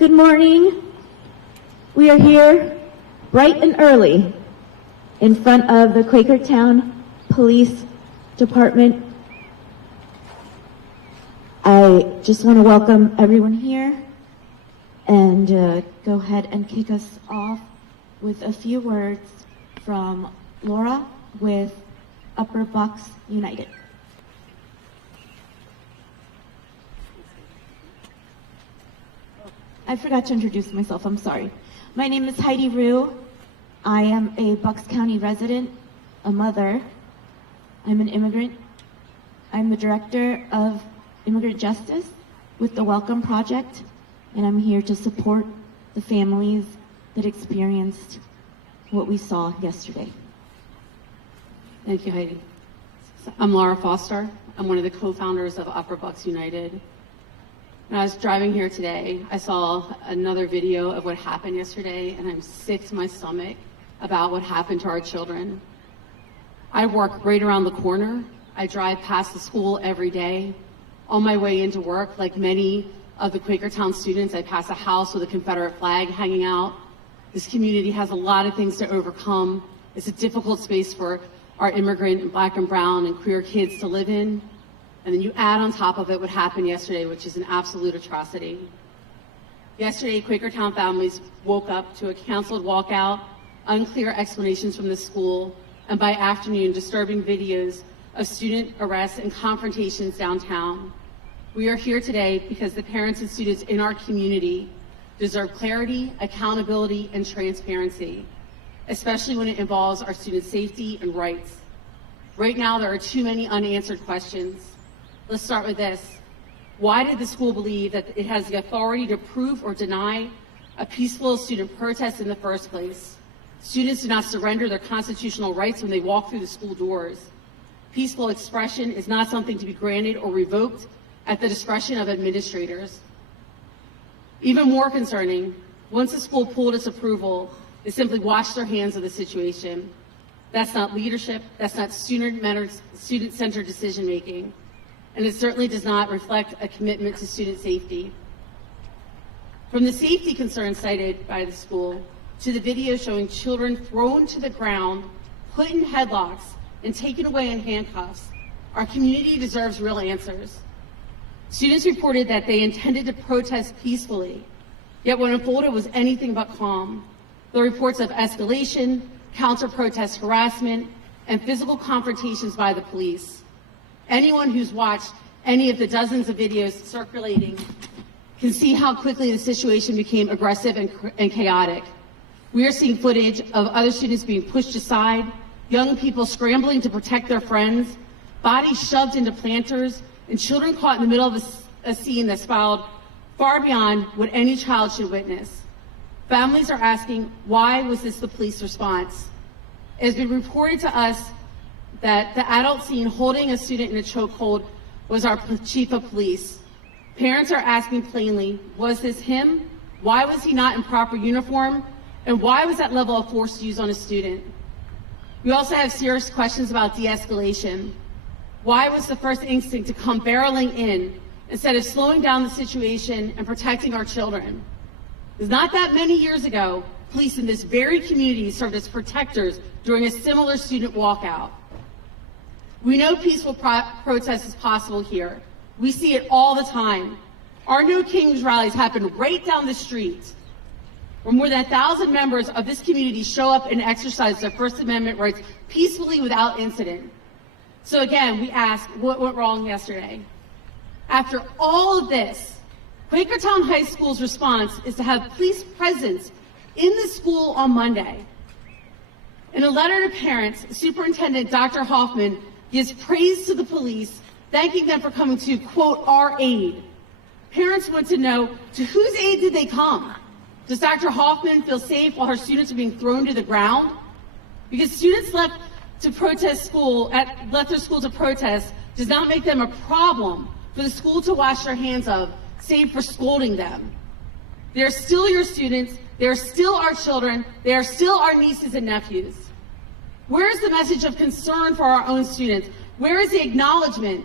Good morning. We are here bright and early in front of the Quakertown Police Department. I just want to welcome everyone here and go ahead and kick us off with a few words from Laura with Upper Bucks United. I forgot to introduce myself, I'm sorry. My name is Heidi Rue. I am a Bucks County resident, a mother. I'm an immigrant. I'm the director of Immigrant Justice with the Welcome Project, and I'm here to support the families that experienced what we saw yesterday. Thank you, Heidi. I'm Laura Foster. I'm one of the co-founders of Upper Bucks United. When I was driving here today, I saw another video of what happened yesterday, and I'm sick to my stomach about what happened to our children. I work right around the corner. I drive past the school every day. On my way into work, like many of the Quakertown students, I pass a house with a Confederate flag hanging out. This community has a lot of things to overcome. It's a difficult space for our immigrant and Black and brown and queer kids to live in. And then you add on top of it what happened yesterday, which is an absolute atrocity. Yesterday, Quakertown families woke up to a canceled walkout, unclear explanations from the school, and by afternoon, disturbing videos of student arrests and confrontations downtown. We are here today because the parents and students in our community deserve clarity, accountability, and transparency, especially when it involves our students' safety and rights. Right now, there are too many unanswered questions. Let's start with this. Why did the school believe that it has the authority to approve or deny a peaceful student protest in the first place? Students do not surrender their constitutional rights when they walk through the school doors. Peaceful expression is not something to be granted or revoked at the discretion of administrators. Even more concerning, once the school pulled its approval, they simply washed their hands of the situation. That's not leadership, that's not student-centered decision-making, and it certainly does not reflect a commitment to student safety. From the safety concerns cited by the school to the video showing children thrown to the ground, put in headlocks, and taken away in handcuffs, our community deserves real answers. Students reported that they intended to protest peacefully, yet what unfolded was anything but calm. The reports of escalation, counter-protest harassment, and physical confrontations by the police. Anyone who's watched any of the dozens of videos circulating can see how quickly the situation became aggressive and chaotic. We are seeing footage of other students being pushed aside, young people scrambling to protect their friends, bodies shoved into planters, and children caught in the middle of a scene that spiraled far beyond what any child should witness. Families are asking, why was this the police response? It has been reported to us that the adult seen holding a student in a chokehold was our chief of police. Parents are asking plainly, was this him? Why was he not in proper uniform? And why was that level of force used on a student? We also have serious questions about de-escalation. Why was the first instinct to come barreling in instead of slowing down the situation and protecting our children? Because not that many years ago, police in this very community served as protectors during a similar student walkout. We know peaceful protest is possible here. We see it all the time. Our No Kings rallies happen right down the street, where more than 1,000 members of this community show up and exercise their First Amendment rights peacefully without incident. So again, we ask, what went wrong yesterday? After all of this, Quakertown High School's response is to have police presence in the school on Monday. In a letter to parents, Superintendent Dr. Hoffman gives praise to the police, thanking them for coming to, quote, our aid. Parents want to know, to whose aid did they come? Does Dr. Hoffman feel safe while her students are being thrown to the ground? Because students left their school to protest does not make them a problem for the school to wash their hands of, save for scolding them. They are still your students, they are still our children, they are still our nieces and nephews. Where is the message of concern for our own students? Where is the acknowledgement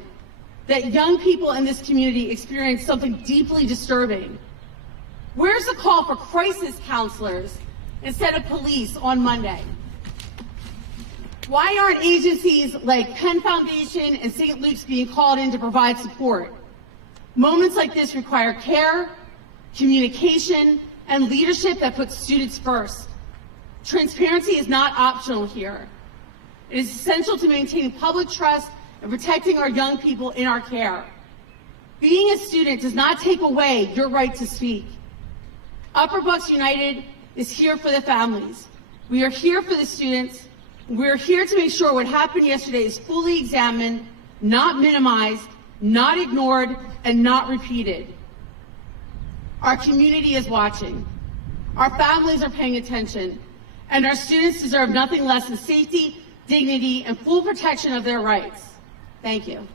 that young people in this community experience something deeply disturbing? Where's the call for crisis counselors instead of police on Monday? Why aren't agencies like Penn Foundation and St. Luke's being called in to provide support? Moments like this require care, communication, and leadership that puts students first. Transparency is not optional here. It is essential to maintaining public trust and protecting our young people in our care. Being a student does not take away your right to speak. Upper Bucks United is here for the families. We are here for the students. We're here to make sure what happened yesterday is fully examined, not minimized, not ignored, and not repeated. Our community is watching. Our families are paying attention. And our students deserve nothing less than safety, dignity, and full protection of their rights. Thank you.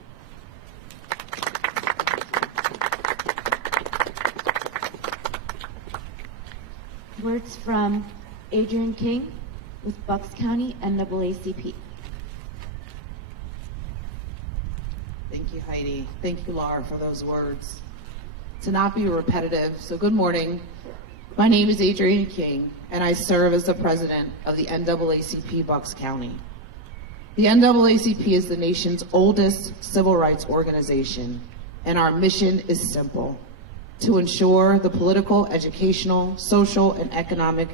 Words from Adrian King with Bucks County NAACP. Thank you, Heidi. Thank you, Laura, for those words. To not be repetitive, so good morning. My name is Adrian King, and I serve as the president of the NAACP Bucks County. The NAACP is the nation's oldest civil rights organization, and our mission is simple: to ensure the political, educational, social, and economic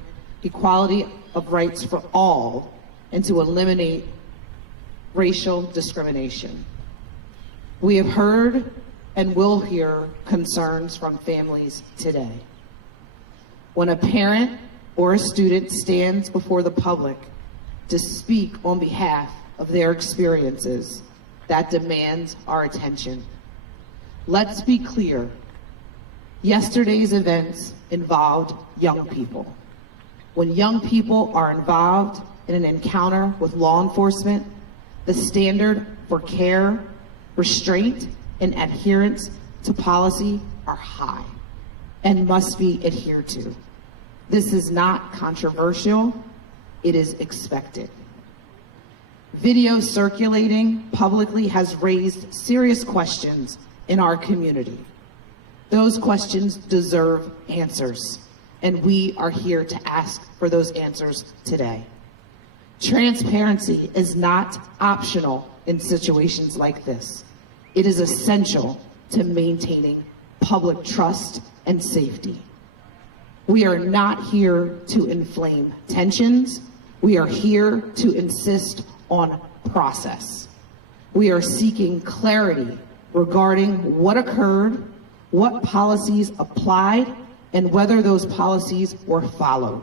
equality of rights for all, and to eliminate racial discrimination. We have heard and will hear concerns from families today. When a parent or a student stands before the public to speak on behalf of their experiences, that demands our attention. Let's be clear. Yesterday's events involved young people. When young people are involved in an encounter with law enforcement, the standard for care, restraint, and adherence to policy are high and must be adhered to. This is not controversial, it is expected. Video circulating publicly has raised serious questions in our community. Those questions deserve answers, and we are here to ask for those answers today. Transparency is not optional in situations like this. It is essential to maintaining public trust and safety. We are not here to inflame tensions. We are here to insist on process. We are seeking clarity regarding what occurred, what policies applied, and whether those policies were followed.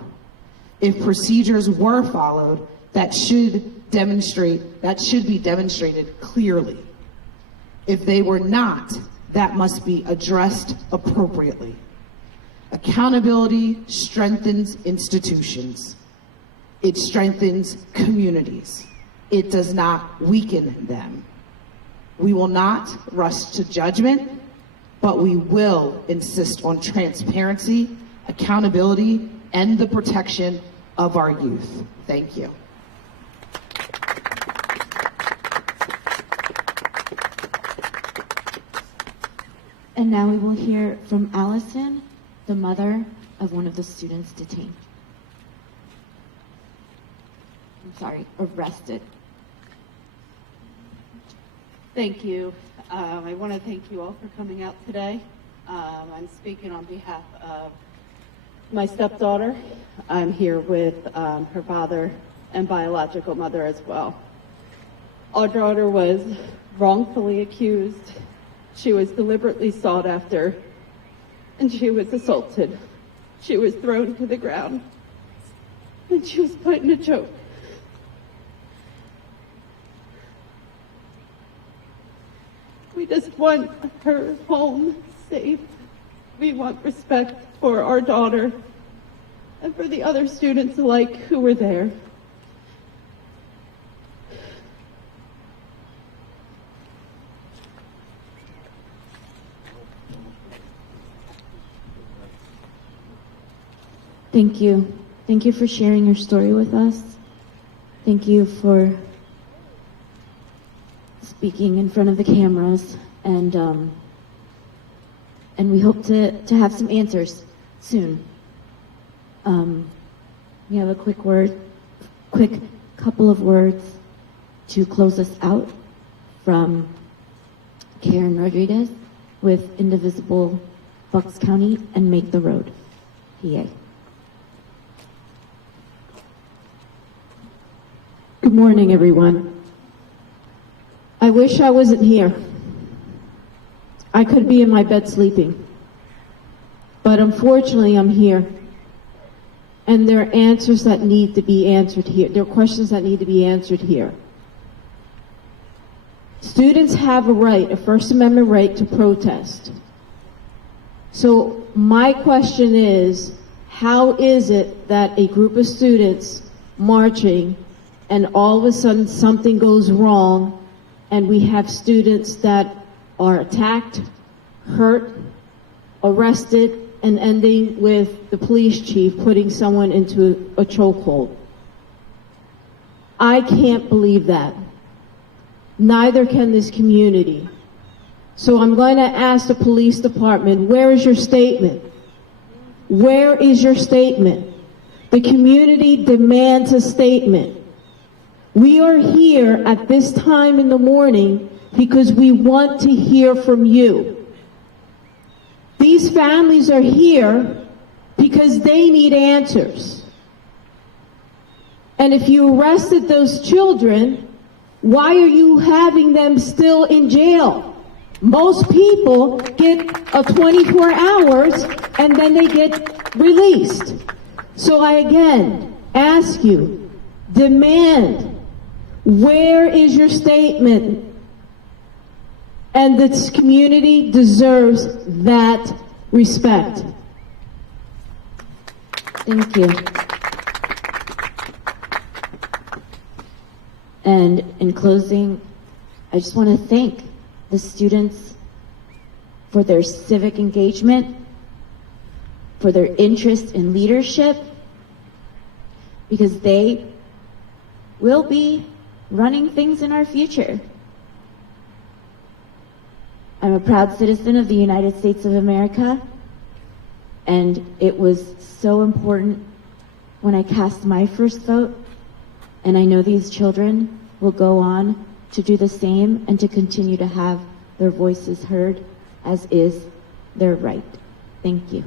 If procedures were followed, that should be demonstrated clearly. If they were not, that must be addressed appropriately. Accountability strengthens institutions. It strengthens communities. It does not weaken them. We will not rush to judgment, but we will insist on transparency, accountability, and the protection of our youth. Thank you. And now we will hear from Allison, the mother of one of the students detained. Arrested. Thank you. I want to thank you all for coming out today. I'm speaking on behalf of my stepdaughter. I'm here with her father and biological mother as well. Our daughter was wrongfully accused. She was deliberately sought after, and she was assaulted. She was thrown to the ground, and she was put in a choke. We just want her home safe. We want respect for our daughter and for the other students alike who were there. Thank you. Thank you for sharing your story with us. Thank you for speaking in front of the cameras, and we hope to have some answers soon. We have a quick couple of words to close us out from Karen Rodriguez with Indivisible Bucks County and Make the Road, PA. Good morning, everyone. I wish I wasn't here. I could be in my bed sleeping. But unfortunately, I'm here. And there are answers that need to be answered here. There are questions that need to be answered here. Students have a right, a First Amendment right to protest. So my question is, how is it that a group of students marching and all of a sudden something goes wrong and we have students that are attacked, hurt, arrested, and ending with the police chief putting someone into a chokehold? I can't believe that. Neither can this community. So I'm going to ask the police department, where is your statement? Where is your statement? The community demands a statement. We are here at this time in the morning because we want to hear from you. These families are here because they need answers. And if you arrested those children, why are you having them still in jail? Most people get a 24 hours and then they get released. So I again ask you, demand, where is your statement? And this community deserves that respect. Thank you. And in closing, I just want to thank the students for their civic engagement, for their interest in leadership, because they will be running things in our future. I'm a proud citizen of the United States of America, and it was so important when I cast my first vote, and I know these children will go on to do the same and to continue to have their voices heard, as is their right. Thank you.